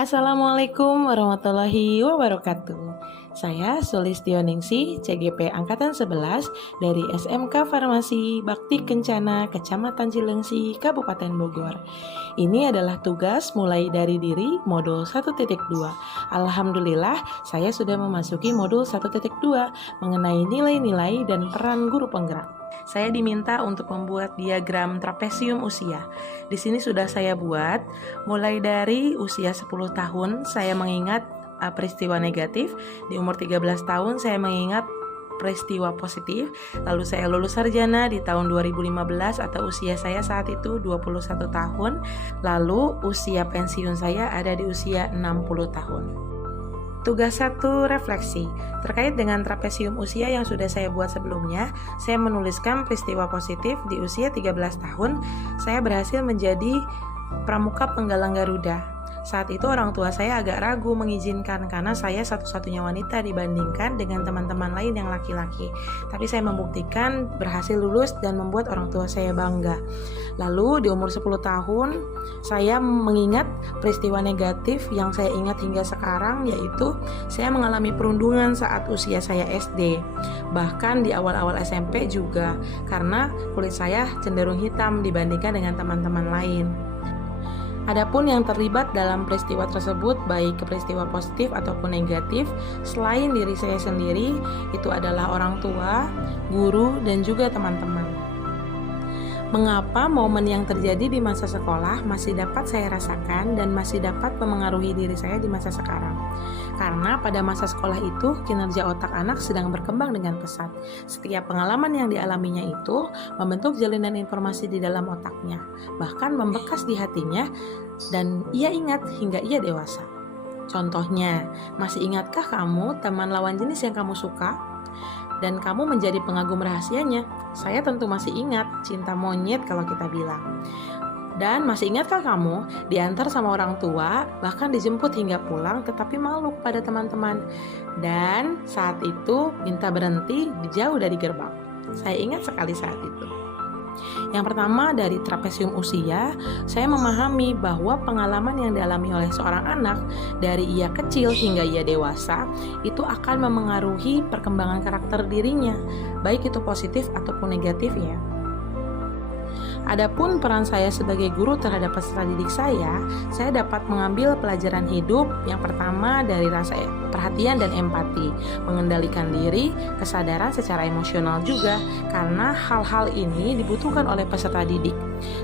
Assalamualaikum warahmatullahi wabarakatuh. Saya Sulistioningsi, CGP Angkatan 11 dari SMK Farmasi Bakti Kencana, Kecamatan Cilengsi, Kabupaten Bogor. Ini adalah tugas mulai dari diri modul 1.2. Alhamdulillah, saya sudah memasuki modul 1.2 mengenai nilai-nilai dan peran guru penggerak. Saya diminta untuk membuat diagram trapesium usia. Di sini sudah saya buat, mulai dari usia 10 tahun saya mengingat peristiwa negatif, di umur 13 tahun saya mengingat peristiwa positif, lalu saya lulus sarjana di tahun 2015 atau usia saya saat itu 21 tahun, lalu usia pensiun saya ada di usia 60 tahun. Tugas 1, refleksi. Terkait dengan trapesium usia yang sudah saya buat sebelumnya, saya menuliskan peristiwa positif di usia 13 tahun, saya berhasil menjadi pramuka penggalang Garuda. Saat itu orang tua saya agak ragu mengizinkan karena saya satu-satunya wanita dibandingkan dengan teman-teman lain yang laki-laki. Tapi saya membuktikan berhasil lulus dan membuat orang tua saya bangga. Lalu di umur 10 tahun saya mengingat peristiwa negatif yang saya ingat hingga sekarang, yaitu saya mengalami perundungan saat usia saya SD. Bahkan di awal-awal SMP juga, karena kulit saya cenderung hitam dibandingkan dengan teman-teman lain. Adapun yang terlibat dalam peristiwa tersebut, baik peristiwa positif ataupun negatif, selain diri saya sendiri, itu adalah orang tua, guru, dan juga teman-teman. Mengapa momen yang terjadi di masa sekolah masih dapat saya rasakan dan masih dapat memengaruhi diri saya di masa sekarang? Karena pada masa sekolah itu kinerja otak anak sedang berkembang dengan pesat. Setiap pengalaman yang dialaminya itu membentuk jalinan informasi di dalam otaknya, bahkan membekas di hatinya dan ia ingat hingga ia dewasa. Contohnya, masih ingatkah kamu teman lawan jenis yang kamu suka? Dan kamu menjadi pengagum rahasianya? Saya tentu masih ingat, cinta monyet kalau kita bilang. Dan masih ingatkah kamu diantar sama orang tua, bahkan dijemput hingga pulang tetapi malu pada teman-teman? Dan saat itu minta berhenti jauh dari gerbang. Saya ingat sekali saat itu. Yang pertama, dari trapesium usia, saya memahami bahwa pengalaman yang dialami oleh seorang anak dari ia kecil hingga ia dewasa itu akan memengaruhi perkembangan karakter dirinya, baik itu positif ataupun negatif ya. Adapun peran saya sebagai guru terhadap peserta didik saya dapat mengambil pelajaran hidup yang pertama dari rasa perhatian dan empati, mengendalikan diri, kesadaran secara emosional juga, karena hal-hal ini dibutuhkan oleh peserta didik.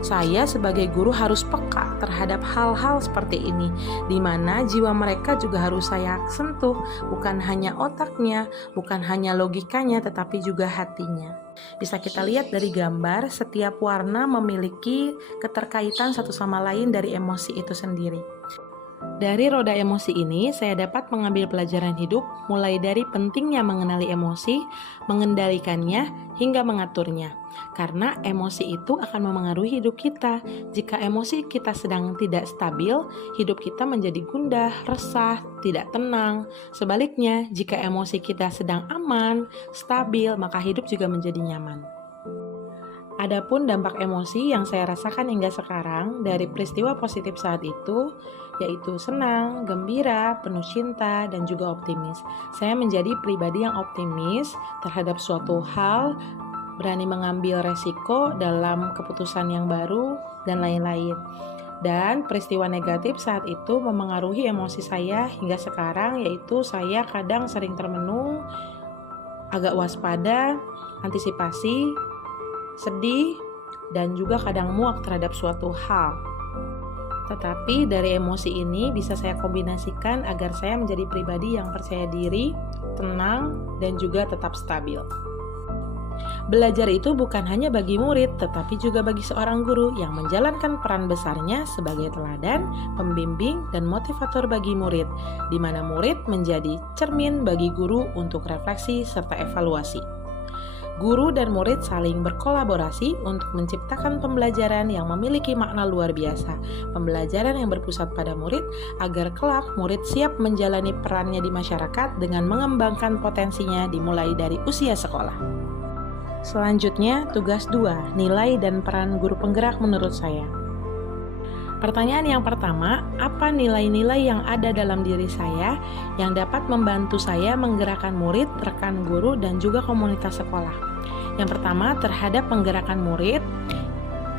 Saya sebagai guru harus peka terhadap hal-hal seperti ini, di mana jiwa mereka juga harus saya sentuh, bukan hanya otaknya, bukan hanya logikanya, tetapi juga hatinya. Bisa kita lihat dari gambar, setiap warna memiliki keterkaitan satu sama lain dari emosi itu sendiri. Dari roda emosi ini, saya dapat mengambil pelajaran hidup mulai dari pentingnya mengenali emosi, mengendalikannya, hingga mengaturnya. Karena emosi itu akan memengaruhi hidup kita. Jika emosi kita sedang tidak stabil, hidup kita menjadi gundah, resah, tidak tenang. Sebaliknya, jika emosi kita sedang aman, stabil, maka hidup juga menjadi nyaman. Adapun dampak emosi yang saya rasakan hingga sekarang dari peristiwa positif saat itu, yaitu senang, gembira, penuh cinta, dan juga optimis. Saya menjadi pribadi yang optimis terhadap suatu hal, berani mengambil resiko dalam keputusan yang baru, dan lain-lain. Dan peristiwa negatif saat itu memengaruhi emosi saya hingga sekarang, yaitu saya kadang sering termenung, agak waspada, antisipasi, sedih, dan juga kadang muak terhadap suatu hal. Tetapi dari emosi ini bisa saya kombinasikan agar saya menjadi pribadi yang percaya diri, tenang, dan juga tetap stabil. Belajar itu bukan hanya bagi murid, tetapi juga bagi seorang guru yang menjalankan peran besarnya sebagai teladan, pembimbing, dan motivator bagi murid, di mana murid menjadi cermin bagi guru untuk refleksi serta evaluasi. Guru dan murid saling berkolaborasi untuk menciptakan pembelajaran yang memiliki makna luar biasa. Pembelajaran yang berpusat pada murid agar kelak murid siap menjalani perannya di masyarakat dengan mengembangkan potensinya dimulai dari usia sekolah. Selanjutnya, tugas 2, nilai dan peran guru penggerak menurut saya. Pertanyaan yang pertama, apa nilai-nilai yang ada dalam diri saya yang dapat membantu saya menggerakkan murid, rekan guru, dan juga komunitas sekolah? Yang pertama, terhadap menggerakkan murid,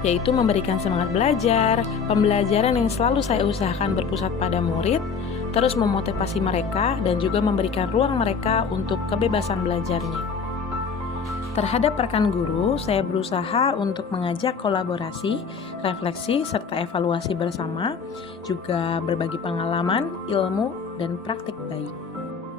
yaitu memberikan semangat belajar, pembelajaran yang selalu saya usahakan berpusat pada murid, terus memotivasi mereka, dan juga memberikan ruang mereka untuk kebebasan belajarnya. Terhadap rekan guru, saya berusaha untuk mengajak kolaborasi, refleksi, serta evaluasi bersama, juga berbagi pengalaman, ilmu, dan praktik baik.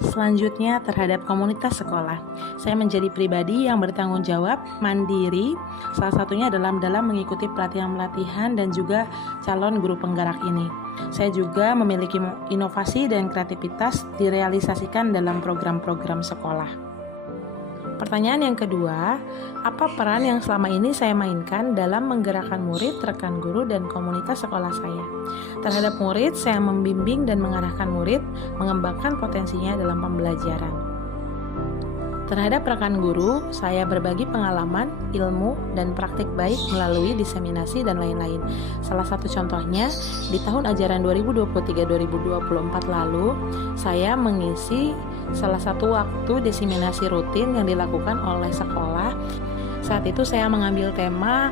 Selanjutnya, terhadap komunitas sekolah, saya menjadi pribadi yang bertanggung jawab, mandiri, salah satunya dalam mengikuti pelatihan-pelatihan dan juga calon guru penggerak ini. Saya juga memiliki inovasi dan kreativitas direalisasikan dalam program-program sekolah. Pertanyaan yang kedua, apa peran yang selama ini saya mainkan dalam menggerakkan murid, rekan guru, dan komunitas sekolah saya? Terhadap murid, saya membimbing dan mengarahkan murid mengembangkan potensinya dalam pembelajaran. Terhadap rekan guru, saya berbagi pengalaman, ilmu, dan praktik baik melalui diseminasi dan lain-lain. Salah satu contohnya, di tahun ajaran 2023-2024 lalu, saya mengisi salah satu waktu diseminasi rutin yang dilakukan oleh sekolah. Saat itu saya mengambil tema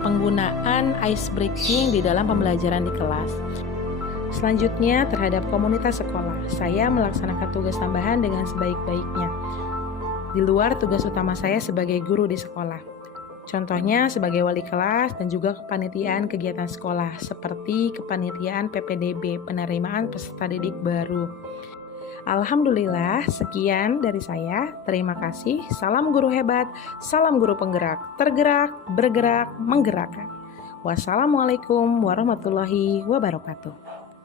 penggunaan ice breaking di dalam pembelajaran di kelas. Selanjutnya, terhadap komunitas sekolah, saya melaksanakan tugas tambahan dengan sebaik-baiknya di luar tugas utama saya sebagai guru di sekolah. Contohnya sebagai wali kelas dan juga kepanitiaan kegiatan sekolah seperti kepanitiaan PPDB, penerimaan peserta didik baru. Alhamdulillah, sekian dari saya. Terima kasih. Salam guru hebat, salam guru penggerak, tergerak, bergerak, menggerakkan. Wassalamualaikum warahmatullahi wabarakatuh.